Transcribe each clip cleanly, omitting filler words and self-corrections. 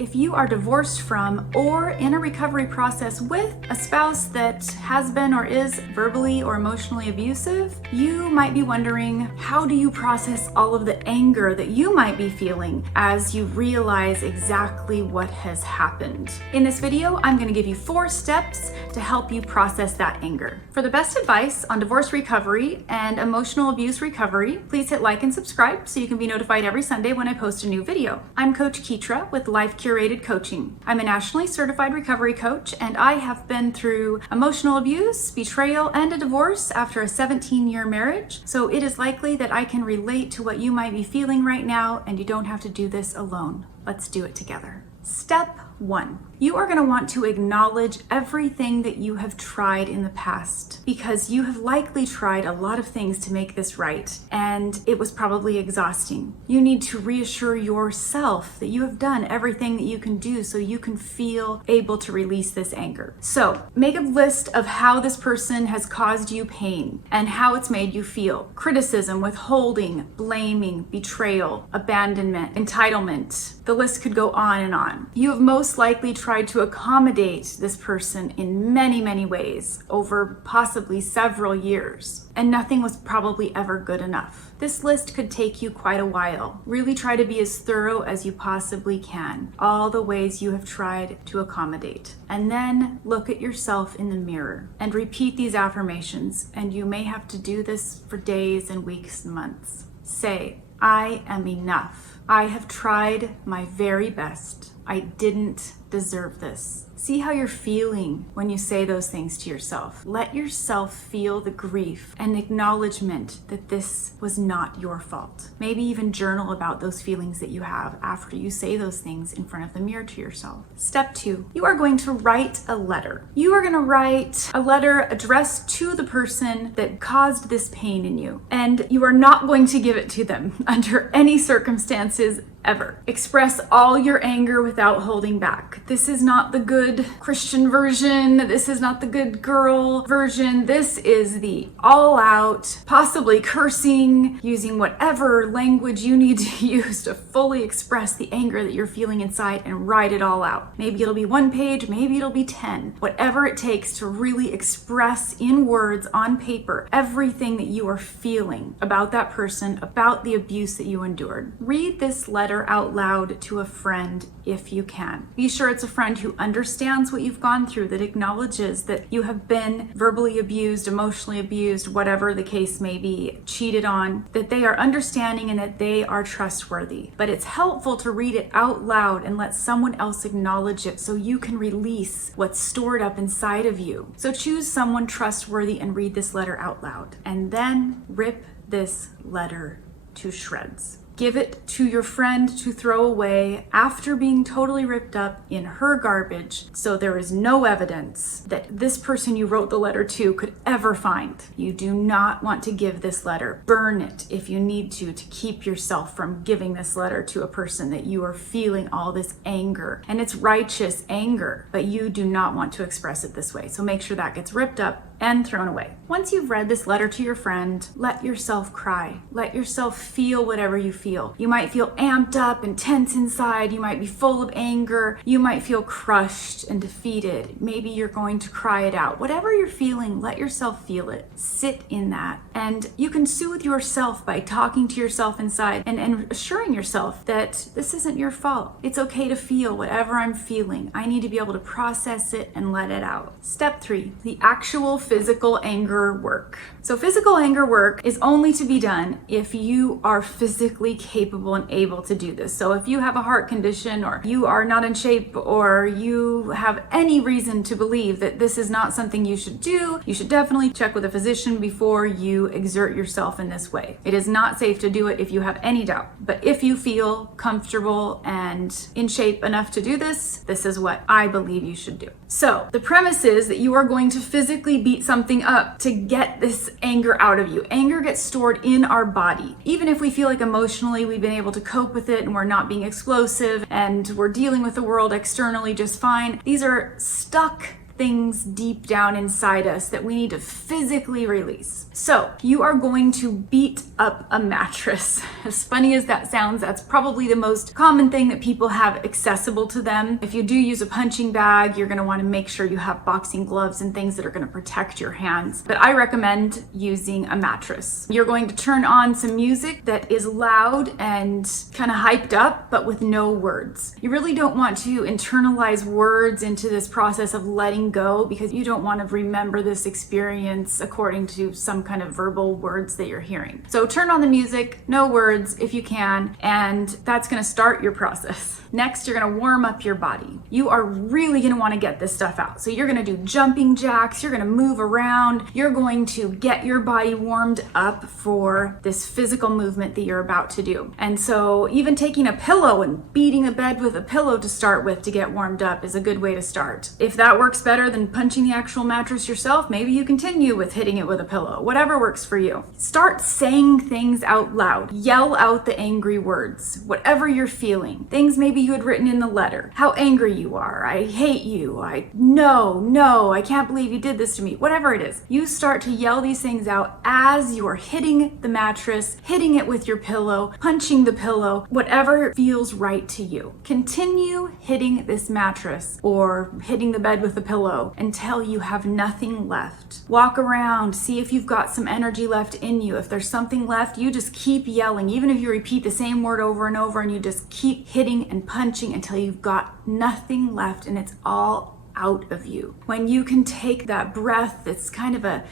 If you are divorced from or in a recovery process with a spouse that has been or is verbally or emotionally abusive, you might be wondering, how do you process all of the anger that you might be feeling as you realize exactly what has happened? In this video, I'm going to give you 4 steps to help you process that anger. For the best advice on divorce recovery and emotional abuse recovery, please hit like and subscribe so you can be notified every Sunday when I post a new video. I'm Coach Ketra with Life Curated Coaching. I'm a nationally certified recovery coach, and I have been through emotional abuse, betrayal, and a divorce after a 17-year marriage, so it is likely that I can relate to what you might be feeling right now, and you don't have to do this alone. Let's do it together. Step 1. You are going to want to acknowledge everything that you have tried in the past, because you have likely tried a lot of things to make this right, and it was probably exhausting. You need to reassure yourself that you have done everything that you can do so you can feel able to release this anger. So make a list of how this person has caused you pain and how it's made you feel. Criticism, withholding, blaming, betrayal, abandonment, entitlement. The list could go on and on. You have most likely tried to accommodate this person in many ways over possibly several years, and nothing was probably ever good enough. This list could take you quite a while. Really try to be as thorough as you possibly can, all the ways you have tried to accommodate. And then look at yourself in the mirror and repeat these affirmations, and you may have to do this for days and weeks and months. Say, I am enough. I have tried my very best. I didn't deserve this. See how you're feeling when you say those things to yourself. Let yourself feel the grief and acknowledgement that this was not your fault. Maybe even journal about those feelings that you have after you say those things in front of the mirror to yourself. Step 2, you are going to write a letter. You are going to write a letter addressed to the person that caused this pain in you, and you are not going to give it to them under any circumstances ever. Express all your anger without holding back. This is not the good Christian version. This is not the good girl version. This is the all-out, possibly cursing, using whatever language you need to use to fully express the anger that you're feeling inside and write it all out. Maybe it'll be 1 page, maybe it'll be 10. Whatever it takes to really express in words on paper everything that you are feeling about that person, about the abuse that you endured. Read this letter out loud to a friend if you can. Be sure it's a friend who understands what you've gone through, that acknowledges that you have been verbally abused, emotionally abused, whatever the case may be, cheated on, that they are understanding and that they are trustworthy. But it's helpful to read it out loud and let someone else acknowledge it so you can release what's stored up inside of you. So choose someone trustworthy and read this letter out loud. And then rip this letter to shreds. Give it to your friend to throw away after being totally ripped up in her garbage, so there is no evidence that this person you wrote the letter to could ever find. You do not want to give this letter. Burn it if you need to keep yourself from giving this letter to a person that you are feeling all this anger. And it's righteous anger, but you do not want to express it this way. So make sure that gets ripped up and thrown away. Once you've read this letter to your friend, let yourself cry. Let yourself feel whatever you feel. You might feel amped up and tense inside. You might be full of anger. You might feel crushed and defeated. Maybe you're going to cry it out. Whatever you're feeling, let yourself feel it. Sit in that. And you can soothe yourself by talking to yourself inside and assuring yourself that this isn't your fault. It's okay to feel whatever I'm feeling. I need to be able to process it and let it out. Step 3, the actual physical anger work. So physical anger work is only to be done if you are physically capable and able to do this. So if you have a heart condition, or you are not in shape, or you have any reason to believe that this is not something you should do, you should definitely check with a physician before you exert yourself in this way. It is not safe to do it if you have any doubt. But if you feel comfortable and in shape enough to do this, this is what I believe you should do. So the premise is that you are going to physically beat something up to get this anger out of you. Anger gets stored in our body. Even if we feel like emotionally we've been able to cope with it and we're not being explosive and we're dealing with the world externally just fine, these are stuck things deep down inside us that we need to physically release. So you are going to beat up a mattress. As funny as that sounds, that's probably the most common thing that people have accessible to them. If you do use a punching bag, you're going to want to make sure you have boxing gloves and things that are going to protect your hands. But I recommend using a mattress. You're going to turn on some music that is loud and kind of hyped up, but with no words. You really don't want to internalize words into this process of letting go, because you don't want to remember this experience according to some kind of verbal words that you're hearing. So turn on the music, no words if you can, and that's going to start your process. Next, you're going to warm up your body. You are really going to want to get this stuff out. So you're going to do jumping jacks, you're going to move around, you're going to get your body warmed up for this physical movement that you're about to do. And so even taking a pillow and beating a bed with a pillow to start with to get warmed up is a good way to start. If that works better than punching the actual mattress yourself, maybe you continue with hitting it with a pillow. Whatever works for you. Start saying things out loud. Yell out the angry words. Whatever you're feeling. Things maybe you had written in the letter. How angry you are. I hate you. No, I can't believe you did this to me. Whatever it is. You start to yell these things out as you're hitting the mattress, hitting it with your pillow, punching the pillow, whatever feels right to you. Continue hitting this mattress or hitting the bed with a pillow until you have nothing left. Walk around, see if you've got some energy left in you. If there's something left, you just keep yelling. Even if you repeat the same word over and over, and you just keep hitting and punching until you've got nothing left and it's all out of you. When you can take that breath, it's kind of a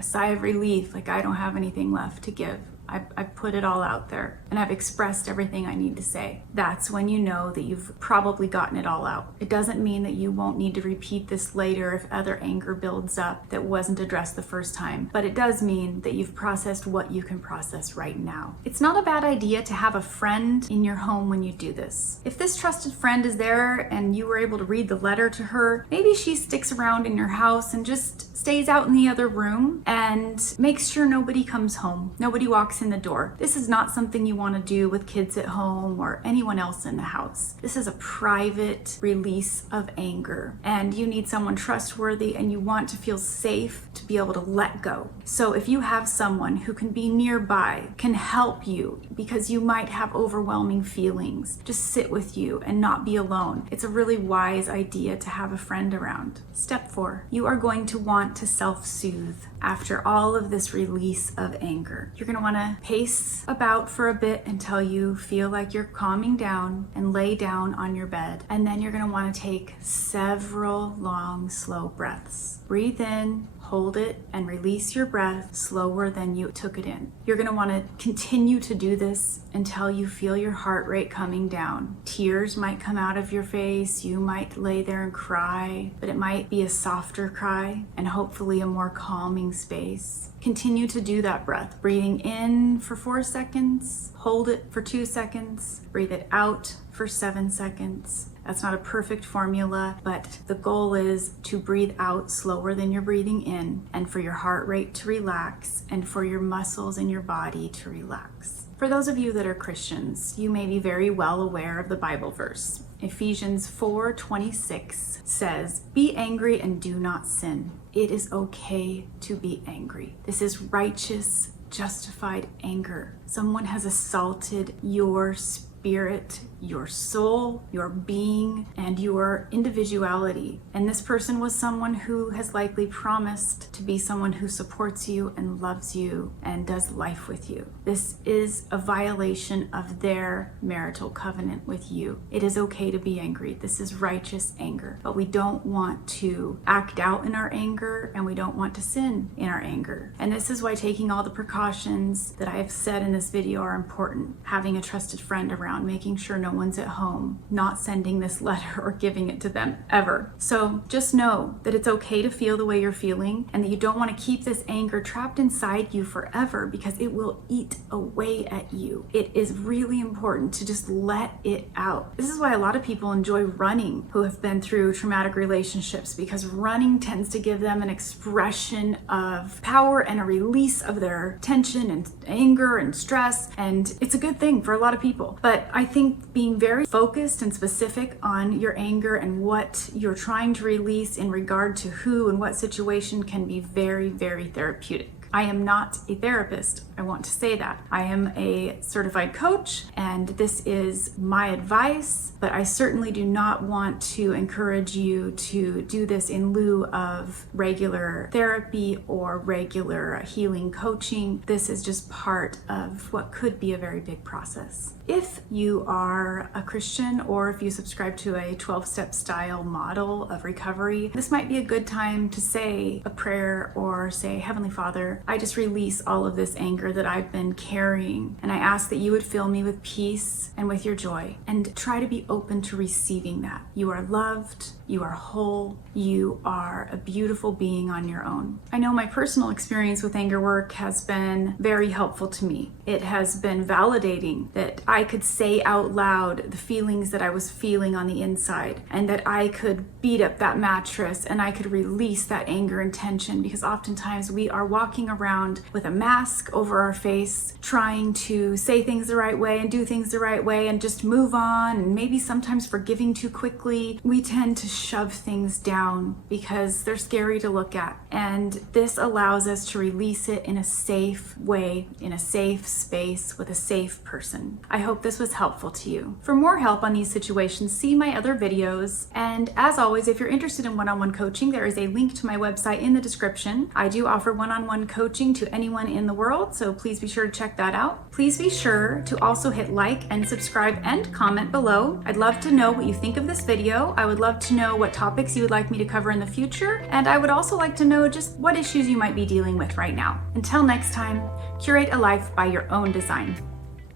sigh of relief, like I don't have anything left to give. I've put it all out there and I've expressed everything I need to say. That's when you know that you've probably gotten it all out. It doesn't mean that you won't need to repeat this later if other anger builds up that wasn't addressed the first time, but it does mean that you've processed what you can process right now. It's not a bad idea to have a friend in your home when you do this. If this trusted friend is there and you were able to read the letter to her, maybe she sticks around in your house and just stays out in the other room and makes sure nobody comes home, nobody walks in the door. This is not something you want to do with kids at home or anyone else in the house. This is a private release of anger, and you need someone trustworthy and you want to feel safe to be able to let go. So if you have someone who can be nearby, can help you because you might have overwhelming feelings, just sit with you and not be alone. It's a really wise idea to have a friend around. Step 4, you are going to want to self-soothe after all of this release of anger. You're going to want to pace about for a bit until you feel like you're calming down and lay down on your bed. And then you're going to want to take several long, slow breaths. Breathe in, hold it, and release your breath slower than you took it in. You're going to want to continue to do this until you feel your heart rate coming down. Tears might come out of your face. You might lay there and cry, but it might be a softer cry and hopefully a more calming space. Continue to do that breath. Breathing in for 4 seconds, hold it for 2 seconds, breathe it out for 7 seconds. That's not a perfect formula, but the goal is to breathe out slower than you're breathing in, and for your heart rate to relax, and for your muscles in your body to relax. For those of you that are Christians, you may be very well aware of the Bible verse. Ephesians 4:26 says, "Be angry and do not sin." It is okay to be angry. This is righteous, justified anger. Someone has assaulted your spirit, your soul, your being, and your individuality. And this person was someone who has likely promised to be someone who supports you and loves you and does life with you. This is a violation of their marital covenant with you. It is okay to be angry. This is righteous anger. But we don't want to act out in our anger, and we don't want to sin in our anger. And this is why taking all the precautions that I have said in this video are important. Having a trusted friend around, making sure no one's at home, not sending this letter or giving it to them ever. So just know that it's okay to feel the way you're feeling, and that you don't want to keep this anger trapped inside you forever, because it will eat away at you. It is really important to just let it out. This is why a lot of people enjoy running who have been through traumatic relationships, because running tends to give them an expression of power and a release of their tension and anger and stress, and it's a good thing for a lot of people. But I think being being very focused and specific on your anger and what you're trying to release in regard to who and what situation can be very, very therapeutic. I am not a therapist. I want to say that. I am a certified coach, and this is my advice, but I certainly do not want to encourage you to do this in lieu of regular therapy or regular healing coaching. This is just part of what could be a very big process. If you are a Christian or if you subscribe to a 12-step style model of recovery, this might be a good time to say a prayer or say, Heavenly Father, I just release all of this anger that I've been carrying, and I ask that you would fill me with peace and with your joy, and try to be open to receiving that. You are loved, you are whole, you are a beautiful being on your own. I know my personal experience with anger work has been very helpful to me. It has been validating that I could say out loud the feelings that I was feeling on the inside, and that I could beat up that mattress and I could release that anger and tension, because oftentimes we are walking around with a mask over our face, trying to say things the right way and do things the right way and just move on, and maybe sometimes forgiving too quickly. We tend to shove things down because they're scary to look at, and this allows us to release it in a safe way, in a safe space with a safe person. I hope this was helpful to you. For more help on these situations, see my other videos, and as always, if you're interested in one-on-one coaching, there is a link to my website in the description. I do offer one-on-one coaching to anyone in the world, so please be sure to check that out. Please be sure to also hit like and subscribe and comment below. I'd love to know what you think of this video. I would love to know what topics you would like me to cover in the future, and I would also like to know just what issues you might be dealing with right now. Until next time, curate a life by your own design.